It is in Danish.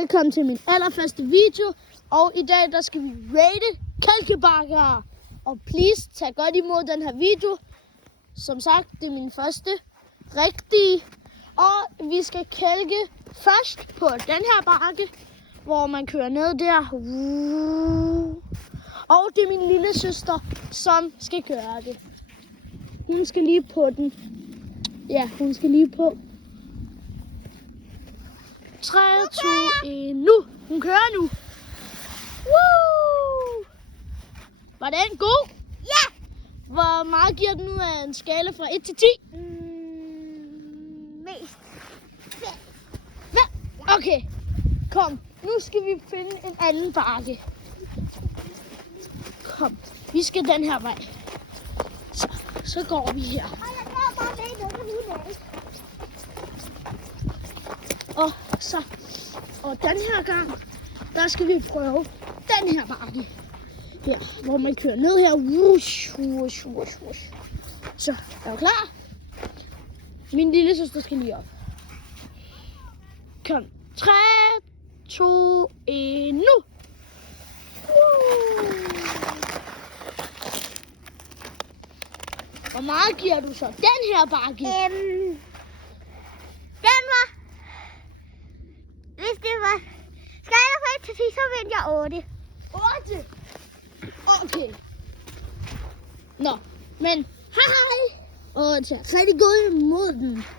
velkommen til min allerførste video. Og i dag der skal vi rate kalkebakker. Og please tag godt imod den her video. Som sagt, det er min første rigtige. Og vi skal kælke først på den her bakke, hvor man kører ned der. Og det er min lille søster, som skal gøre det. Hun skal lige på den. Ja, hun skal lige på. 3, 2, 1, nu! Hun kører nu! Woo! Var den god? Ja! Hvor meget giver den nu af en skala fra 1 til 10? Mest. 5. Okay, kom. Nu skal vi finde en anden bakke. Kom, vi skal den her vej. Så går vi her. Og jeg går bare med noget, hun er. Og den her gang, der skal vi prøve den her bakke. Her, hvor man kører ned her. Wush, wush, wush, wush. Så, er du klar? Min lille søster skal lige op. Kom. 3, 2, 1, nu! Hvor meget giver du så den her bakke? Den var... Hvis det var skala fra 1 til 10, så vendte jeg 8. 8? Okay. Nå, men hej! Og tag rigtig godt imod den.